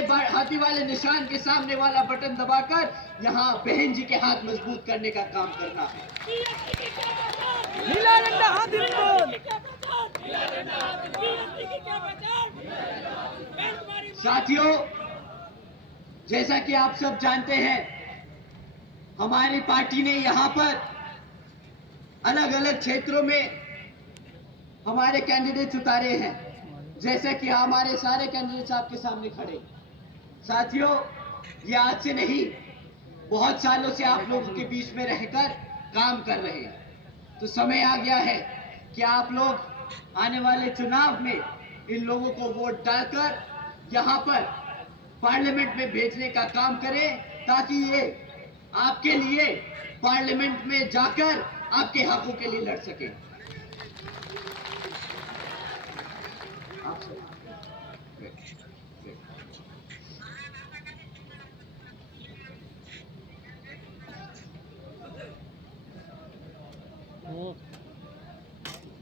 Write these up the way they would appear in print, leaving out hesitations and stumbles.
हाथी वाले निशान के सामने वाला बटन दबाकर यहाँ बहन जी के हाथ मजबूत करने का काम करना है। नीला झंडा हाथी रंगों। साथियों, जैसा कि आप सब जानते हैं, हमारी पार्टी ने यहाँ पर अलग अलग क्षेत्रों में हमारे कैंडिडेट्स उतारे हैं, जैसे कि हमारे सारे कैंडिडेट्स आपके सामने खड़े। साथियों, ये आज से नहीं, बहुत सालों से आप लोगों के बीच में रहकर काम कर रहे हैं। तो समय आ गया है कि आप लोग आने वाले चुनाव में इन लोगों को वोट डालकर यहाँ पर पार्लियामेंट में भेजने का काम करें, ताकि ये आपके लिए पार्लियामेंट में जाकर आपके हकों के लिए लड़ सके।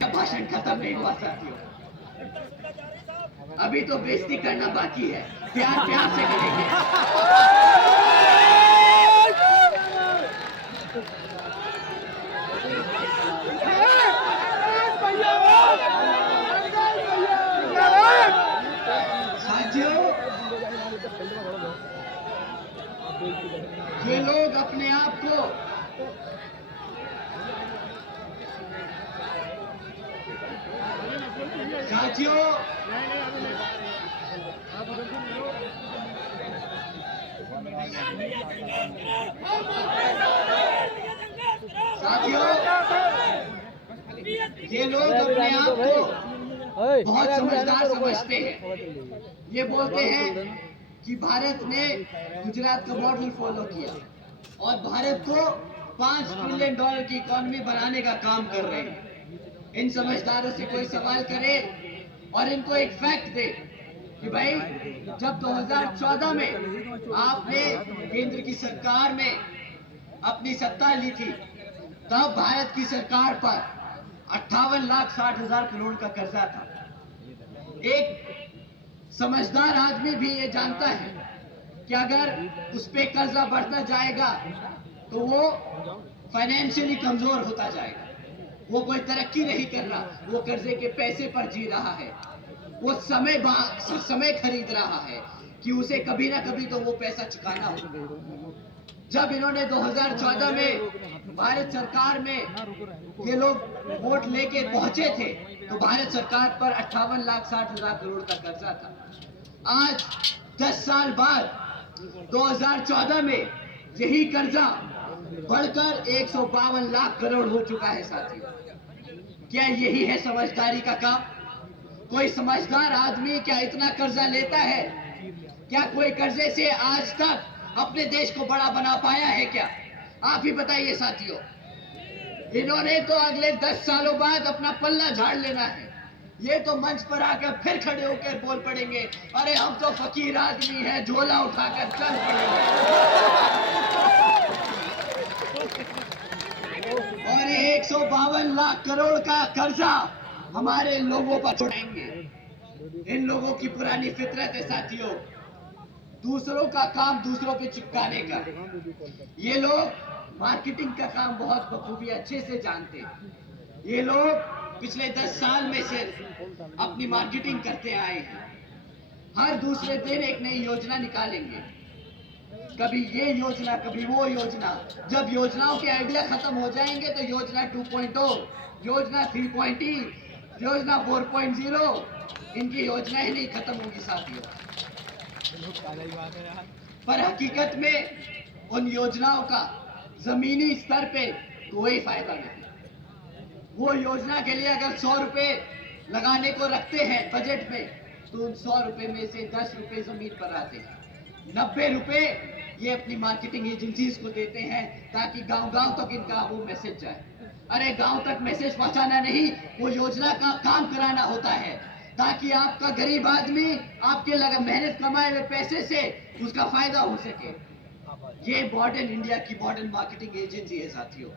भाषण खत्म नहीं हुआ साथियों, अभी तो बेइज्जती करना बाकी है, प्यार प्यार से करेंगे। ये लोग अपने आप को साथियों ये लोग अपने आप को बहुत समझदार समझते हैं। ये बोलते हैं कि भारत ने गुजरात का मॉडल फॉलो किया और भारत को $5 ट्रिलियन की इकोनॉमी बनाने का काम कर रहे हैं। इन समझदारों से कोई सवाल करे और इनको एक फैक्ट दे कि भाई, जब 2014 में आपने केंद्र की सरकार में अपनी सत्ता ली थी, तब भारत की सरकार पर 58,60,000 करोड़ का कर्जा था। एक समझदार आदमी भी ये जानता है कि अगर उस पे कर्जा बढ़ता जाएगा तो वो फाइनेंशियली कमजोर होता जाएगा, वो कोई तरक्की नहीं कर रहा, वो कर्जे के पैसे पर जी रहा है, वो समय खरीद रहा है कि उसे कभी ना कभी तो वो पैसा चुकाना होगा। जब इन्होंने 2014 में भारत सरकार में ये लोग वोट लेके पहुंचे थे, तो भारत सरकार पर 58,60,000 करोड़ का कर्जा था। आज 10 साल बाद 2014 में यही कर्जा बढ़कर 152 लाख करोड़ हो चुका है। साथियों, क्या यही है समझदारी का काम? कोई समझदार आदमी क्या इतना कर्जा लेता है? क्या कोई कर्जे से आज तक अपने देश को बड़ा बना पाया है क्या? आप ही बताइए साथियों। इन्होंने तो अगले 10 सालों बाद अपना पल्ला झाड़ लेना है। ये तो मंच पर आकर फिर खड़े होकर बोल पड़ेंगे, अरे हम तो फकीर आदमी हैं, झोला उठाकर चल पड़ेंगे। और 152 लाख करोड़ का कर्जा हमारे लोगों पर छोड़ेंगे। इन लोगों की पुरानी फितरत है साथियों, दूसरों का काम दूसरों पे चिपकाने का। ये लोग मार्केटिंग का काम बहुत बखूबी अच्छे से जानते हैं। ये लोग पिछले 10 साल में से अपनी मार्केटिंग करते आए हैं। हर दूसरे दिन एक नई योजना निकालेंगे, कभी ये योजना कभी वो योजना। जब योजनाओं के आइडिया खत्म हो जाएंगे तो योजना 2.0, योजना 3.0, योजना 4.0, इनकी योजनाएं नहीं खत्म होगी साथियों। पर हकीकत में उन योजनाओं का जमीनी स्तर पे कोई फायदा नहीं। वो योजना के लिए अगर 100 रुपए लगाने को रखते हैं बजट में, तो उन 100 रुपए में से 10 रुपए जमीन पर आते हैं, 90 रुपए ये अपनी मार्केटिंग एजेंसीज को देते हैं ताकि गांव-गांव तक इनका वो मैसेज जाए। अरे गांव तक मैसेज पहुंचाना नहीं, वो योजना का काम कराना होता है, ताकि आपका गरीब आदमी आपके लगा मेहनत कमाए हुए पैसे से उसका फायदा हो सके। ये मॉडर्न इंडिया की मॉडर्न मार्केटिंग एजेंसी है साथियों।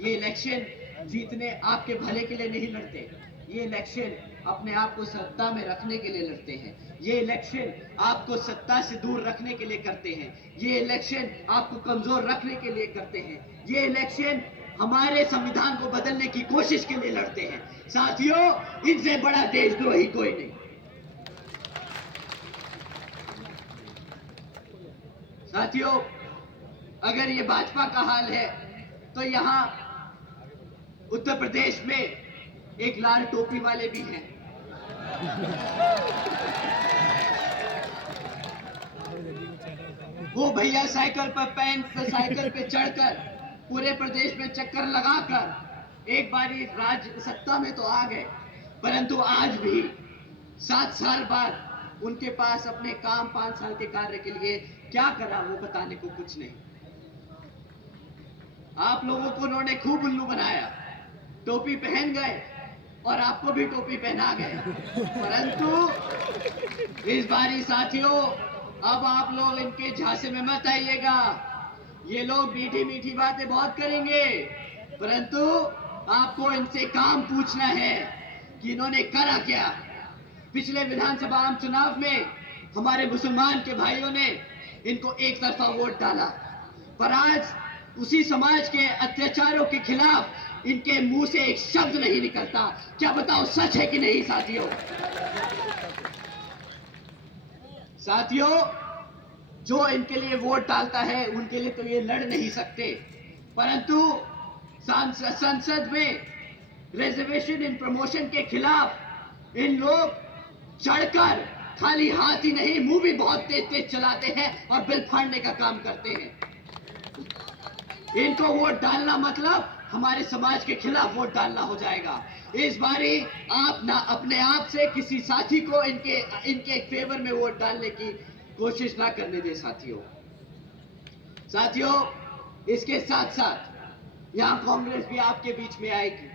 ये इलेक्शन जीतने आपके भले के लिए नहीं लड़ते, ये इलेक्शन अपने आप को सत्ता में रखने के लिए लड़ते हैं। ये इलेक्शन आपको सत्ता से दूर रखने के लिए करते हैं। ये इलेक्शन आपको कमजोर रखने के लिए करते हैं। ये इलेक्शन हमारे संविधान को बदलने की कोशिश के लिए लड़ते हैं। साथियों, इनसे बड़ा देशद्रोही कोई नहीं। साथियों, अगर ये भाजपा का हाल है तो यहां उत्तर प्रदेश में एक लाल टोपी वाले भी हैं। वो भैया साइकिल पे चढ़कर पूरे प्रदेश में चक्कर लगाकर एक बारी राज्य सत्ता में तो आ गए, परंतु आज भी 7 साल बाद उनके पास अपने काम 5 साल के कार्य के लिए क्या करा वो बताने को कुछ नहीं। आप लोगों को उन्होंने खूब उल्लू बनाया, टोपी पहन गए और आपको भी टोपी पहना गए, परंतु इस बारी साथियों अब आप लोग इनके झांसे में मत आइएगा। ये लोग मीठी मीठी बातें बहुत करेंगे, परंतु आपको इनसे काम पूछना है कि इन्होंने करा क्या। पिछले विधानसभा आम चुनाव में हमारे मुसलमान के भाइयों ने इनको एक तरफा वोट डाला, पर आज उसी समाज के अत्याचारों के खिलाफ इनके मुंह से एक शब्द नहीं निकलता। क्या बताओ, सच है कि नहीं साथियों? साथियों, जो इनके लिए वोट डालता है उनके लिए तो ये लड़ नहीं सकते, परंतु संसद में रिजर्वेशन इन प्रमोशन के खिलाफ इन लोग चढ़कर खाली हाथ ही नहीं मुंह भी बहुत तेज तेज चलाते हैं और बिल फाड़ने का काम करते हैं। इनको वोट डालना मतलब हमारे समाज के खिलाफ वोट डालना हो जाएगा। इस बारी आप ना अपने आप से किसी साथी को इनके फेवर में वोट डालने की कोशिश ना करने दे साथियों। साथियों, इसके साथ साथ यहाँ कांग्रेस भी आपके बीच में आएगी।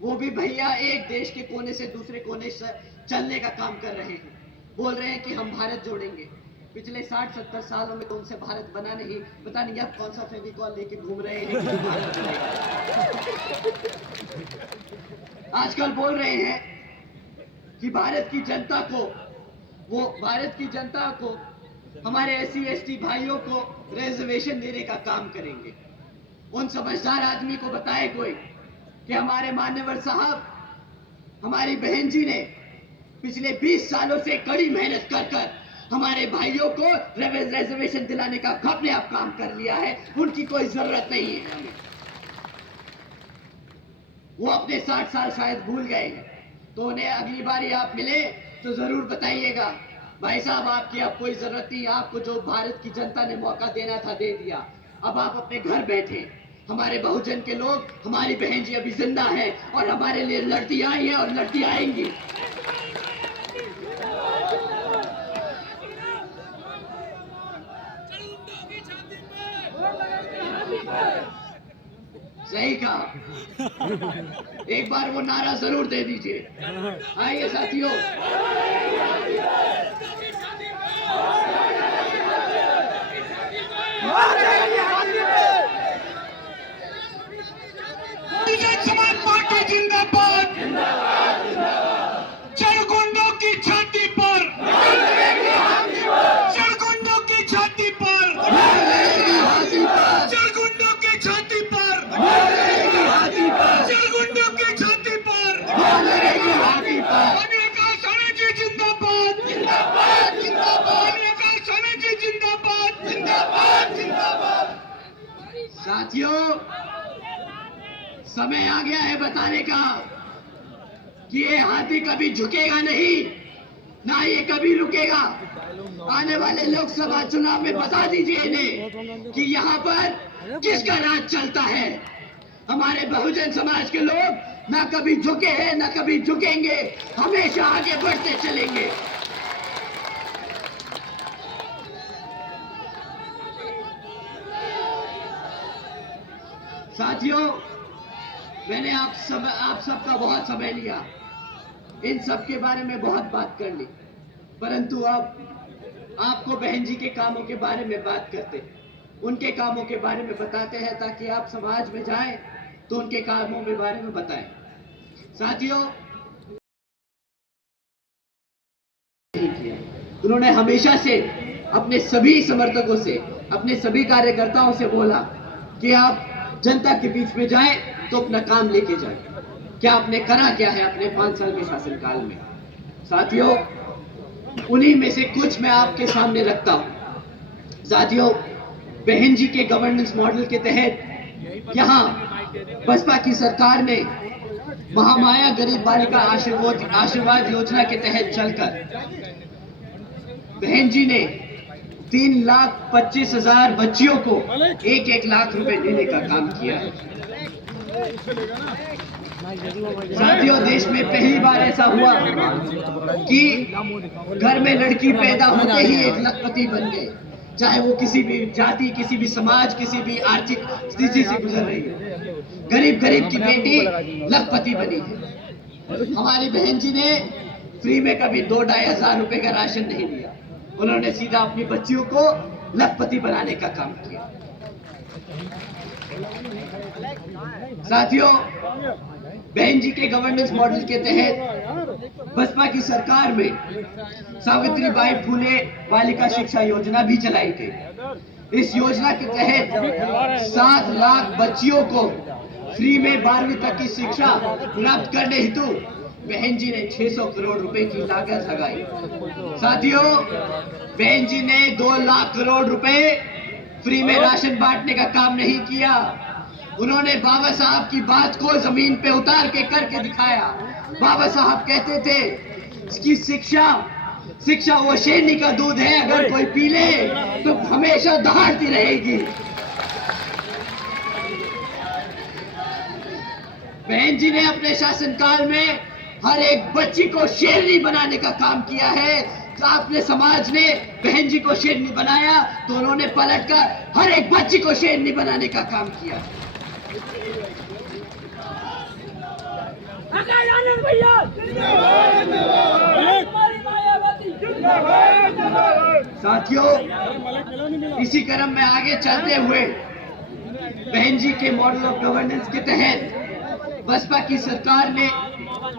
वो भी भैया एक देश के कोने से दूसरे कोने से चलने का काम कर रहे हैं। बोल रहे हैं कि हम भारत जोड़ेंगे। पिछले 60-70 सालों में तो उनसे भारत बना नहीं, पता नहीं अब कौन सा फेविकॉल लेके घूम रहे हैं कि भारत बनेगा। आजकल बोल रहे हैं कि भारत की जनता को हमारे SC ST भाइयों को रिजर्वेशन देने का काम करेंगे। उन समझदार आदमी को बताए कोई कि हमारे मान्यवर साहब, हमारी बहन जी ने पिछले 20 सालों से कड़ी मेहनत कर हमारे भाइयों को रिजर्वेशन दिलाने का अपने आप काम कर लिया है। उनकी कोई जरूरत नहीं है हमें। वो अपने 60 साल शायद भूल गए हैं, तो उन्हें अगली बारी आप मिले तो जरूर बताइएगा, भाई साहब आपकी अब कोई जरूरत नहीं, आपको जो भारत की जनता ने मौका देना था दे दिया, अब आप अपने घर बैठे। हमारे बहुजन के लोग, हमारी बहन जी अभी जिंदा है और हमारे लिए लड़ती आई है और लड़ती आएंगी। सही कहा, एक बार वो नारा जरूर दे दीजिए। आइए साथियों, समाज पार्टी जिंदाबाद, चरगुंडों की छाती पर, चरगुंडों की छाती पर, चरगुंडों की छाती पर, चरगुंडों की छाती पर, अमेरिका सैनिक जिंदाबाद, अमेरिका सैनिक जिंदाबाद। साथियों, समय आ गया है बताने का कि ये हाथी कभी झुकेगा नहीं, ना ये कभी रुकेगा। आने वाले लोकसभा चुनाव में बता दीजिए इन्हें कि यहाँ पर किसका राज चलता है। हमारे बहुजन समाज के लोग ना कभी झुके हैं, ना कभी झुकेंगे, हमेशा आगे बढ़ते चलेंगे। साथियों, मैंने आप सबका बहुत समय लिया, इन सब के बारे में बहुत बात कर ली, परंतु अब आपको बहन जी के कामों के बारे में बात करते हैं, उनके कामों के बारे में बताते हैं, ताकि आप समाज में जाएं तो उनके कामों के बारे में बताएं। साथियों, नहीं किया। उन्होंने हमेशा से अपने सभी समर्थकों से, अपने सभी कार्यकर्ताओं से बोला कि आप जनता के बीच में जाएं तो अपना काम लेके जाएं। क्या आपने करा क्या है अपने 5 साल के शासनकाल में? साथियों, उन्हीं में से कुछ मैं आपके सामने रखता हूं। साथियों, बहन जी के गवर्नेंस मॉडल के तहत यहाँ बसपा की सरकार ने महामाया गरीब बालिका आशीर्वाद योजना के तहत चलकर बहन जी ने 3,25,000 बच्चियों को 1-1 लाख रुपए देने का काम किया है। साथियों, देश में पहली बार ऐसा हुआ कि घर में लड़की पैदा होते ही एक लखपति बन गए, चाहे वो किसी भी जाति, किसी भी समाज, किसी भी आर्थिक स्थिति से गुजर रही है। गरीब की बेटी लखपति बनी है। हमारी बहन जी ने फ्री में कभी 2-2.5 हजार रुपए का राशन नहीं दिया, उन्होंने सीधा अपनी बच्चियों को लखपति बनाने का काम किया। साथियों, बहन जी के गवर्नेंस मॉडल के तहत बसपा की सरकार में सावित्रीबाई फुले बालिका शिक्षा योजना भी चलाई गई। इस योजना के तहत 7 लाख बच्चियों को फ्री में 12वीं तक की शिक्षा प्राप्त करने हेतु बहन जी ने 600 करोड़ रुपए की लागत लगाई। साथियों, बहन जी ने 2 लाख करोड़ रुपए फ्री में राशन बांटने का काम नहीं किया, उन्होंने बाबा साहब की बात को जमीन पे उतार के करके दिखाया। बाबा साहब कहते थे कि शिक्षा वो शेरनी का दूध है, अगर कोई पी ले तो हमेशा दहाड़ती रहेगी। बहन जी ने अपने शासनकाल में हर एक बच्ची को शेरनी बनाने का काम किया है। तो आपने समाज ने बहन जी को शेरनी बनाया तो उन्होंने पलटकर हर एक बच्ची को शेरनी बनाने का काम किया। साथियों, इसी क्रम में आगे चलते हुए बहन जी के मॉडल ऑफ गवर्नेंस के तहत बसपा की सरकार ने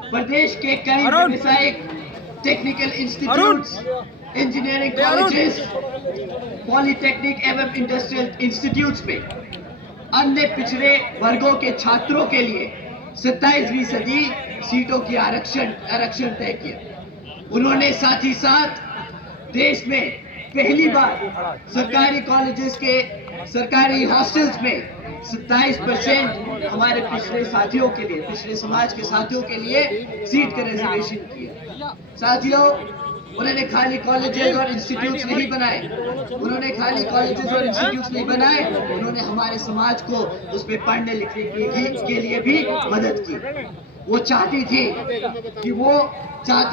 प्रदेश के कई व्यावसायिक technical institutes, engineering colleges, polytechnic एवं इंडस्ट्रियल इंस्टीट्यूट्स में अन्य पिछड़े वर्गों के छात्रों के लिए 27% सीटों की आरक्षण तय किया। उन्होंने साथ ही साथ देश में पहली बार सरकारी कॉलेजेस के सरकारी हॉस्टल्स में 27% हमारे पिछड़े साथियों के लिए, पिछड़े समाज के साथियों के लिए सीट का रिजर्वेशन किया। साथियों, उन्होंने खाली कॉलेजेस और इंस्टीट्यूट्स नहीं बनाए, उन्होंने हमारे समाज को उसमें पढ़ने लिखने के लिए भी मदद की। वो चाहती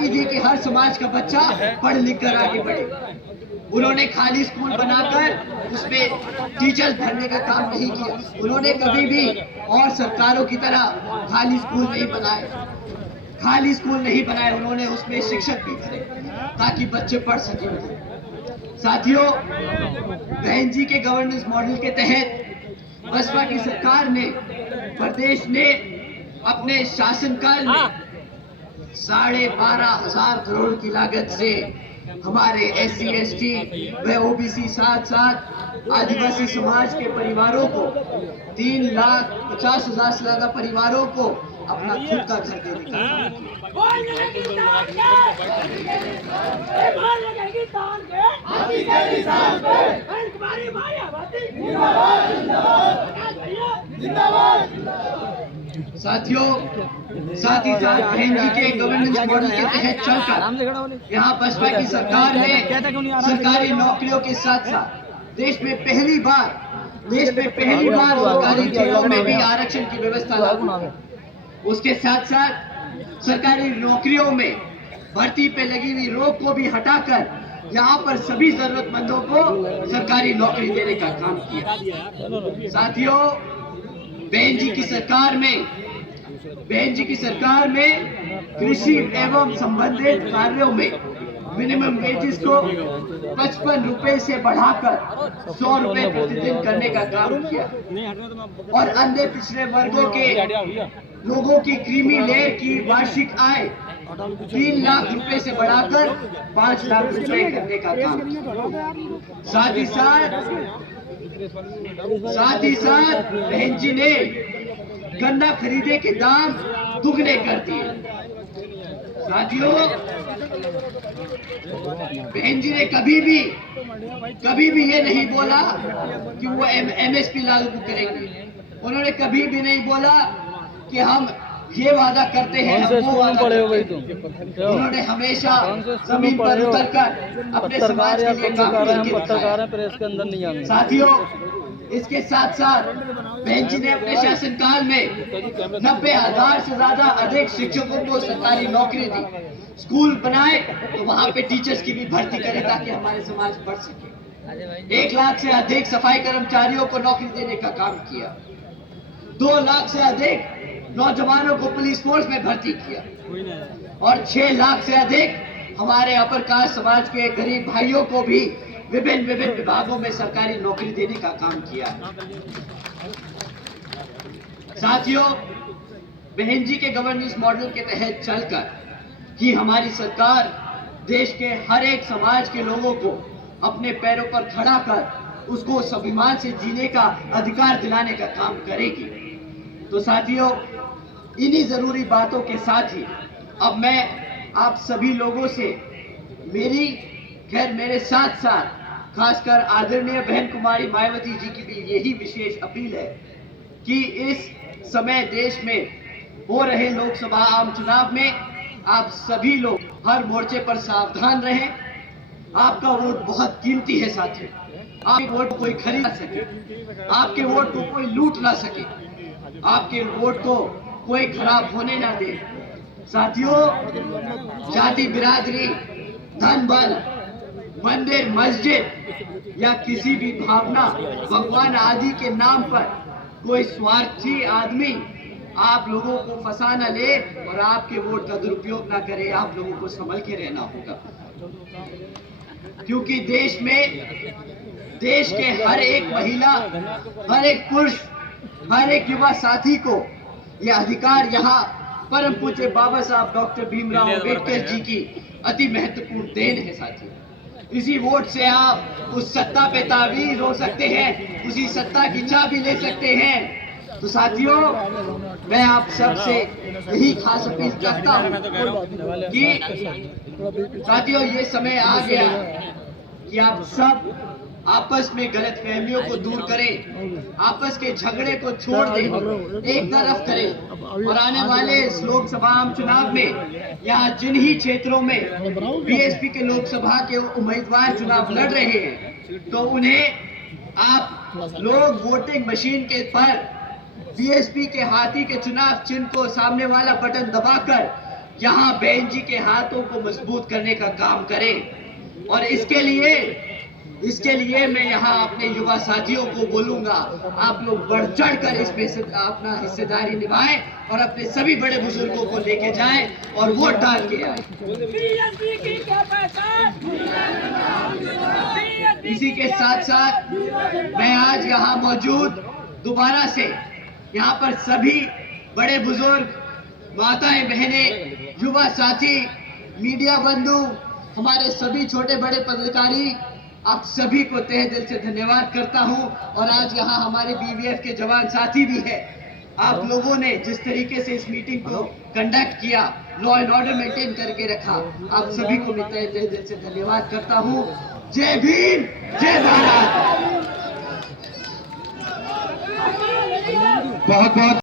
थी कि हर समाज का बच्चा पढ़ लिख कर आगे बढ़े। उन्होंने खाली स्कूल बनाकर उसमें टीचर्स भरने का काम नहीं किया। उन्होंने कभी भी और सरकारों की तरह खाली स्कूल नहीं बनाए, उन्होंने उसमें शिक्षक भी भरे ताकि बच्चे पढ़ सकें। साथियों, बहन जी के गवर्नेंस मॉडल के तहत बसपा की सरकार ने प्रदेश ने अपने शासनकाल में 12,500 करोड़ की लागत से हमारे SC, ST व OBC साथ आदिवासी समाज के परिवारों को 3,50,000 से ज्यादा परिवारों को अपना खुद का घर देने का काम साथियों, साथ ही साथ बहन जी के गवर्नेंस मॉडल के तहत चलकर यहाँ बसपा की सरकार ने सरकारी नौकरियों के साथ साथ देश में पहली बार सरकारी जेलों में भी आरक्षण की व्यवस्था लागू की। उसके साथ साथ सरकारी नौकरियों में भर्ती पे लगी हुई रोक को भी हटाकर यहाँ पर सभी जरूरतमंदों को सरकारी नौकरी देने का काम किया। साथियों, बहन जी की सरकार में कृषि एवं संबंधित कार्यों में मिनिमम वेजेस को 55 रुपए से बढ़ाकर 100 रुपए प्रतिदिन करने का काम किया और अन्य पिछड़े वर्गों के लोगों की क्रीमी लेयर की वार्षिक आय 3 लाख रुपए से बढ़ाकर 5 लाख रुपए करने का काम। साथ ही साथ बहन जी ने गन्ना खरीदे के दाम दुगने कर दिए। साथियों, बहन जी ने कभी भी ये नहीं बोला कि वो MSP लागू करेंगे। उन्होंने कभी भी नहीं बोला कि हम ये वादा करते हैं, हम वो वादा करते हैं। उन्होंने हमेशा जमीन पर उतरकर अपने समाज के लिए काम करके दिखाया। साथियों, इसके साथ साथ बहन जी ने अपने शासनकाल में 90,000 से ज्यादा अधिक शिक्षकों को सरकारी नौकरी दी। स्कूल बनाए तो वहाँ पे टीचर्स की भी भर्ती करें ताकि हमारे समाज बढ़ सके। 1 लाख से अधिक सफाई कर्मचारियों को नौकरी देने का काम किया। 2 लाख से अधिक नौजवानों को पुलिस फोर्स में भर्ती किया और 6 लाख से अधिक हमारे अपर कास्ट समाज के गरीब भाइयों को भी विभिन्न विभागों में सरकारी नौकरी देने का काम किया। साथियों, बहन जी के गवर्नेंस मॉडल के तहत चलकर कि हमारी सरकार देश के हर एक समाज के लोगों को अपने पैरों पर खड़ा कर उसको स्वाभिमान से जीने का अधिकार दिलाने का काम करेगी। तो साथियों, इन्हीं जरूरी बातों के साथ ही अब मैं आप सभी लोगों से मेरे साथ साथ खासकर आदरणीय बहन कुमारी मायावती जी की भी यही विशेष अपील है कि इस समय देश में हो रहे लोकसभा आम चुनाव में आप सभी लोग हर मोर्चे पर सावधान रहें। आपका वोट बहुत कीमती है साथियों। आपके वोट को कोई खरीद ना सके, आपके वोट को कोई लूट ना सके, आपके वोट को कोई खराब होने ना दे। साथियों, जाति बिरादरी, धन बल, मंदिर मस्जिद या किसी भी भावना भगवान आदि के नाम पर कोई स्वार्थी आदमी आप लोगों को फंसा न ले और आपके वोट का दुरुपयोग ना करे। आप लोगों को संभल के रहना होगा, क्योंकि देश के हर एक महिला, हर एक पुरुष, हर एक युवा साथी को यह अधिकार यहाँ परम पूज्य बाबा साहब डॉक्टर भीमराव अम्बेडकर जी की अति महत्वपूर्ण देन है। साथियों, इसी वोट से आप उस सत्ता पे तावीज हो सकते हैं, उसी सत्ता की चाबी ले सकते हैं। तो साथियों, मैं आप सबसे यही खास अपील करता हूँ कि साथियों, ये समय आ गया कि आप सब आपस में गलतफहमियों को दूर करें, आपस के झगड़े को छोड़ दें, एक तरफ करें और आने वाले इस लोकसभा आम चुनाव में यहाँ जिन ही क्षेत्रों में बीएसपी के लोकसभा के उम्मीदवार चुनाव लड़ रहे हैं तो उन्हें आप लोग वोटिंग मशीन के पर बीएसपी के हाथी के चुनाव चिन्ह को सामने वाला बटन दबाकर यहाँ बहन जी के हाथों को मजबूत करने का काम करें। और इसके लिए मैं यहाँ अपने युवा साथियों को बोलूंगा, आप लोग बढ़ चढ़ कर इसमें अपना हिस्सेदारी निभाएं और अपने सभी बड़े बुजुर्गों को लेके जाएं और वोट डाल के आए। इसी के साथ साथ मैं आज यहाँ मौजूद दोबारा से यहाँ पर सभी बड़े बुजुर्ग, माताएं, बहनें, युवा साथी, मीडिया बंधु, हमारे सभी छोटे बड़े पदाधिकारी, आप सभी को तहे दिल से धन्यवाद करता हूं। और आज यहाँ हमारे BVF के जवान साथी भी है। आप लोगों ने जिस तरीके से इस मीटिंग को कंडक्ट किया, लॉ एंड ऑर्डर मेंटेन करके रखा, आप सभी को मैं तहे दिल से धन्यवाद करता हूं। जय भीम, जय भारत। बहुत बहुत